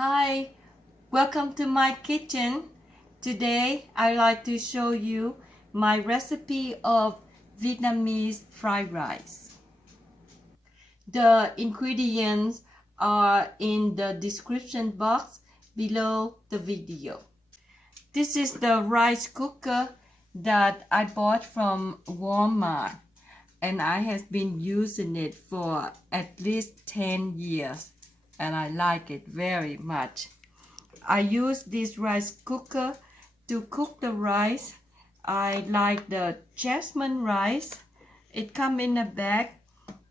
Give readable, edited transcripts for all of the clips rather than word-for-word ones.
Hi, welcome to my kitchen. Today I'd like to show you my recipe of Vietnamese fried rice. The ingredients are in the description box below the video. This is the rice cooker that I bought from Walmart, and I have been using it for at least 10 years and I like it very much. I use this rice cooker to cook the rice. I like the Jasmine rice. It comes in a bag,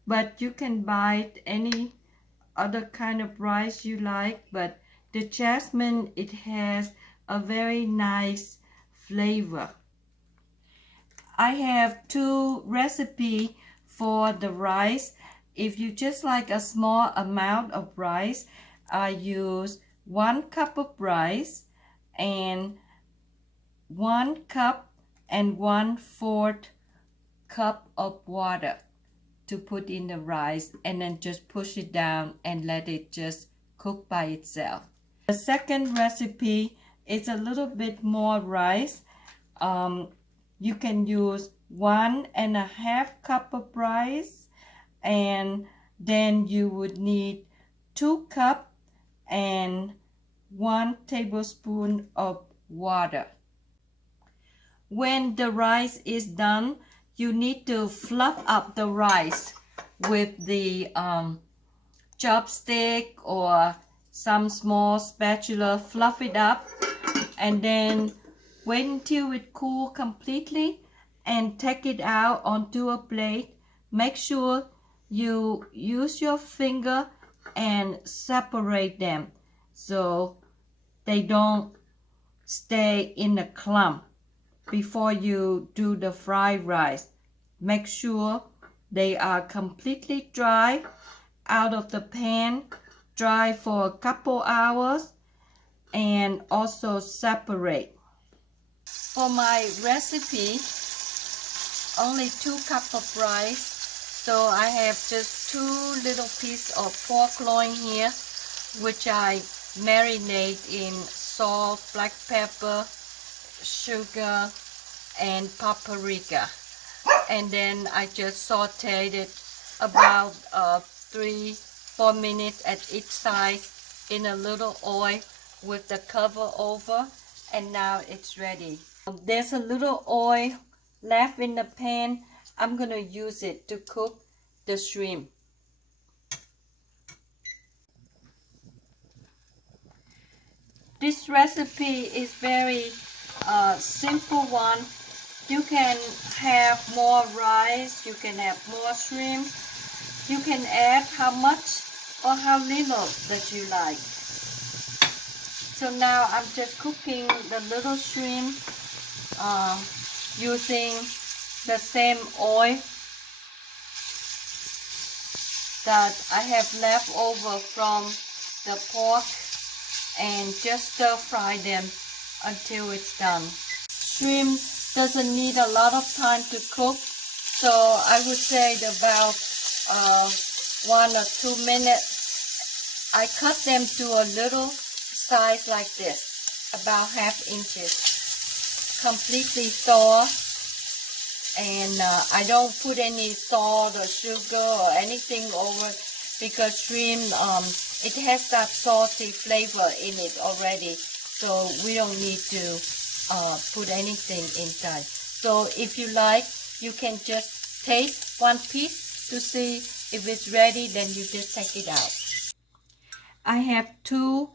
but you can buy any other kind of rice you like, but the Jasmine, it has a very nice flavor. I have two recipes for the rice. If you just like a small amount of rice, I use 1 cup of rice and 1 cup and 1/4 cup of water to put in the rice, and then just push it down and let it just cook by itself. The second recipe is a little bit more rice. You can use 1.5 cup of rice, and then you would need 2 cup and 1 tablespoon of water. When the rice is done, you need to fluff up the rice with the chopstick or some small spatula. Fluff it up and then wait until it cools completely and take it out onto a plate. Make sure you use your finger and separate them so they don't stay in a clump. Before you do the fried rice, make sure they are completely dry out of the pan, dry for a couple hours, and also separate. For my recipe, only 2 cups of rice, so I have just 2 little pieces of pork loin here, which I marinate in salt, black pepper, sugar, and paprika, and then I just sauteed it about 3-4 minutes at each side in a little oil with the cover over, and now it's ready. There's a little oil left in the pan. I'm gonna use it to cook the shrimp. This recipe is very simple one. You can have more rice, you can have more shrimp, you can add how much or how little that you like. So now I'm just cooking the little shrimp using the same oil that I have left over from the pork, and just stir fry them until it's done. Shrimp doesn't need a lot of time to cook, so I would say about 1 or 2 minutes. I cut them to a little size like this, about 1/2 inches, completely thaw, and I don't put any salt or sugar or anything over it because shrimp, it has that salty flavor in it already, so we don't need to put anything inside. So if you like, you can just taste one piece to see if it's ready, then you just take it out. I have 2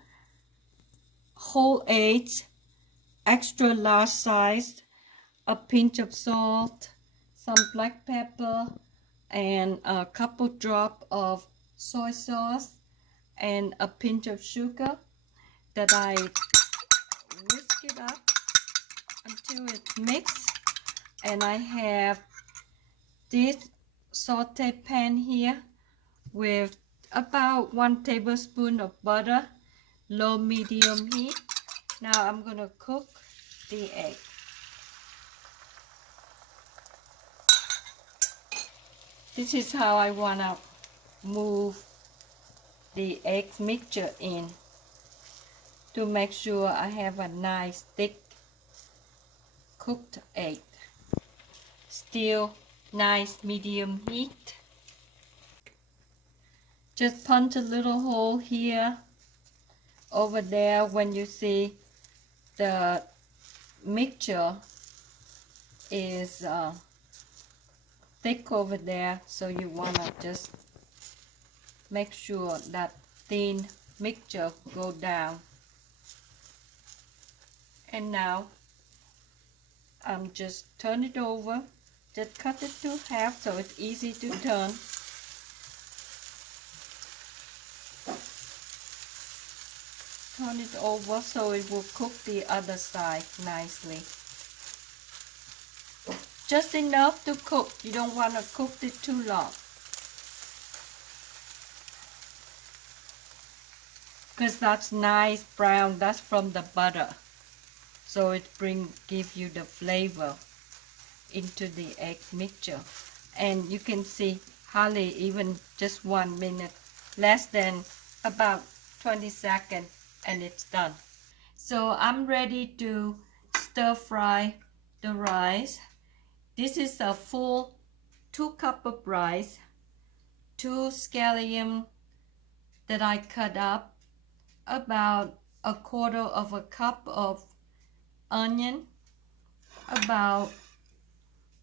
whole eggs, extra large size, a pinch of salt, some black pepper, and a couple drops of soy sauce, and a pinch of sugar that I whisk it up until it's mixed. And I have this saute pan here with about 1 tablespoon of butter, low medium heat. Now I'm gonna cook the egg. This is how I wanna move the egg mixture in. to make sure I have a nice thick cooked egg. Still nice medium heat. Just punch a little hole here, over there, when you see the mixture is thick over there, so you want to just make sure that thin mixture go down. And now just turn it over, just cut it to half so it's easy to turn. Turn it over so it will cook the other side nicely. Just enough to cook. You don't want to cook it too long, because that's nice brown. That's from the butter, so it give you the flavor into the egg mixture. And you can see hardly even just 1 minute, less than about 20 seconds, and it's done. So I'm ready to stir fry the rice. This is a full 2 cups of rice, 2 scallions that I cut up, about 1/4 cup of onion, about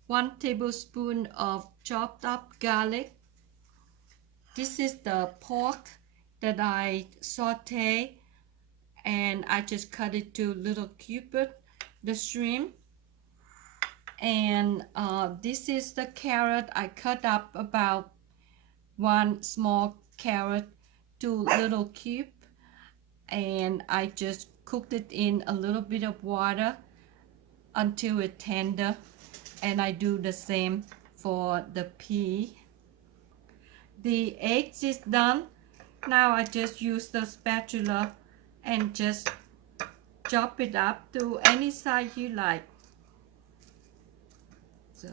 1 tablespoon of chopped up garlic. This is the pork that I saute, and I just cut it to little cubes. The shrimp, and this is the carrot. I cut up about 1 small carrot to little cube, and I just cooked it in a little bit of water until it's tender. And I do the same for the pea. The eggs is done. Now I just use the spatula and just chop it up to any size you like. So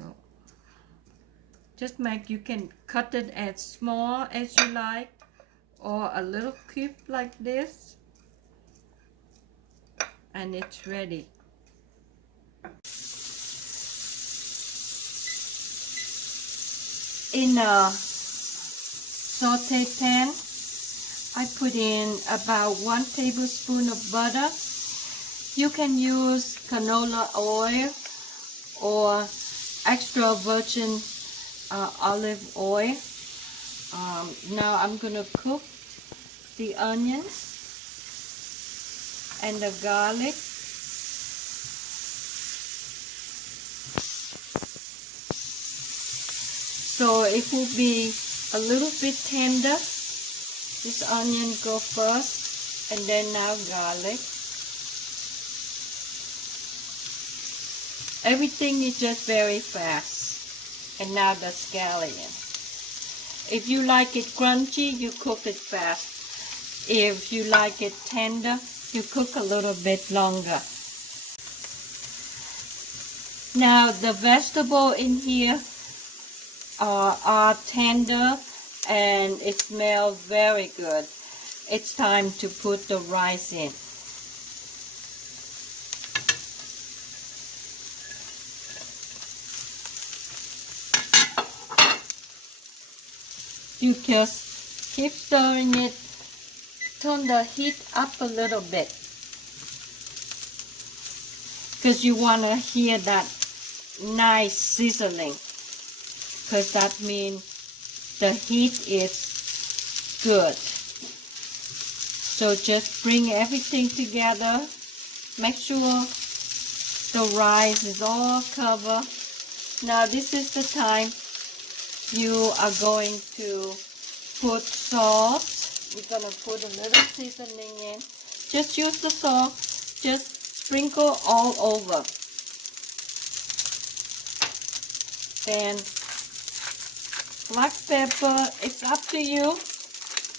just you can cut it as small as you like, or a little cube like this, and it's ready. In a saute pan, I put in about 1 tablespoon of butter. You can use canola oil or extra virgin olive oil. Now I'm gonna cook the onions and the garlic. So it will be a little bit tender. This onion go first, and then now garlic. Everything is just very fast. And now the scallion. If you like it crunchy, you cook it fast. If you like it tender, you cook a little bit longer. Now the vegetable in here are tender, and it smells very good. It's time to put the rice in. You just keep stirring it. Turn the heat up a little bit, because you want to hear that nice sizzling, because that means the heat is good. So just bring everything together. Make sure the rice is all covered. Now this is the time you are going to put salt. We're going to put a little seasoning in. Just use the salt. Just sprinkle all over. Then black pepper, it's up to you,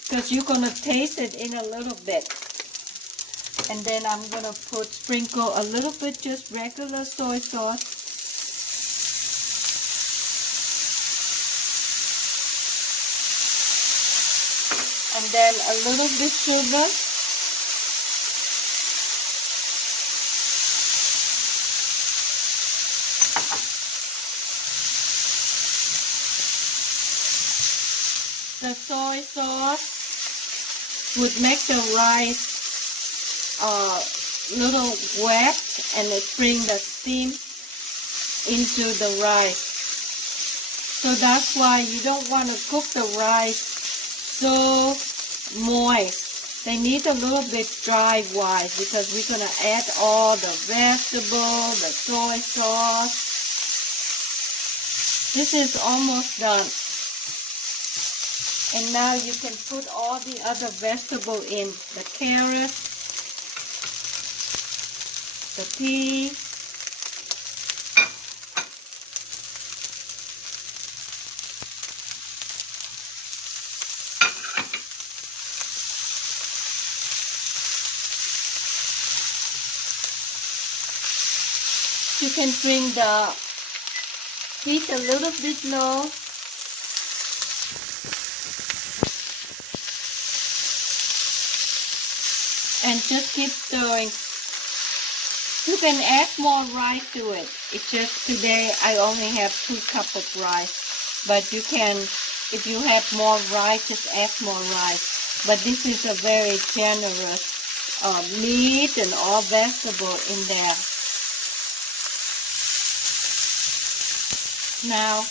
because you're going to taste it in a little bit. And then I'm going to sprinkle a little bit just regular soy sauce. And then a little bit sugar. the soy sauce would make the rice little wet, and it bring the steam into the rice. So that's why you don't want to cook the rice so moist. They need a little bit dry wise because we're going to add all the vegetable, the soy sauce. This is almost done. And now you can put all the other vegetable in. The carrot, the pea, you can bring the heat a little bit low. And just keep stirring. You can add more rice to it. It's just today I only have 2 cups of rice. But you can, if you have more rice, just add more rice. But this is a very generous meat and all vegetable in there. Now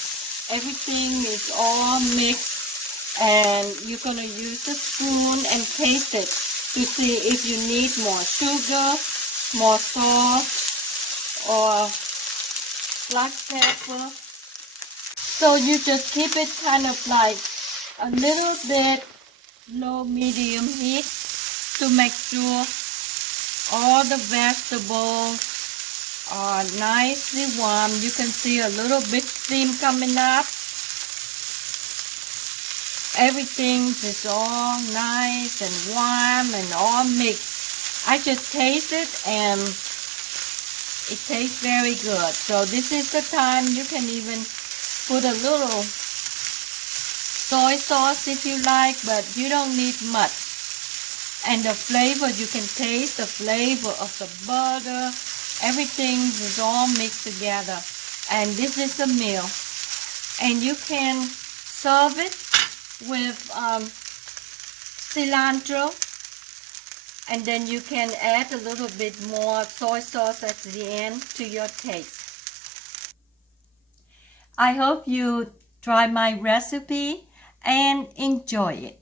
everything is all mixed, and you're going to use a spoon and taste it to see if you need more sugar, more salt, or black pepper. So you just keep it kind of like a little bit low medium heat to make sure all the vegetables are nicely warm. You can see a little bit steam coming up. Everything is all nice and warm and all mixed. I just taste it and it tastes very good. So this is the time you can even put a little soy sauce if you like, but you don't need much. And the flavor, you can taste the flavor of the butter. Everything is all mixed together. And this is the meal. And you can serve it with cilantro, and then you can add a little bit more soy sauce at the end to your taste. I hope you try my recipe and enjoy it.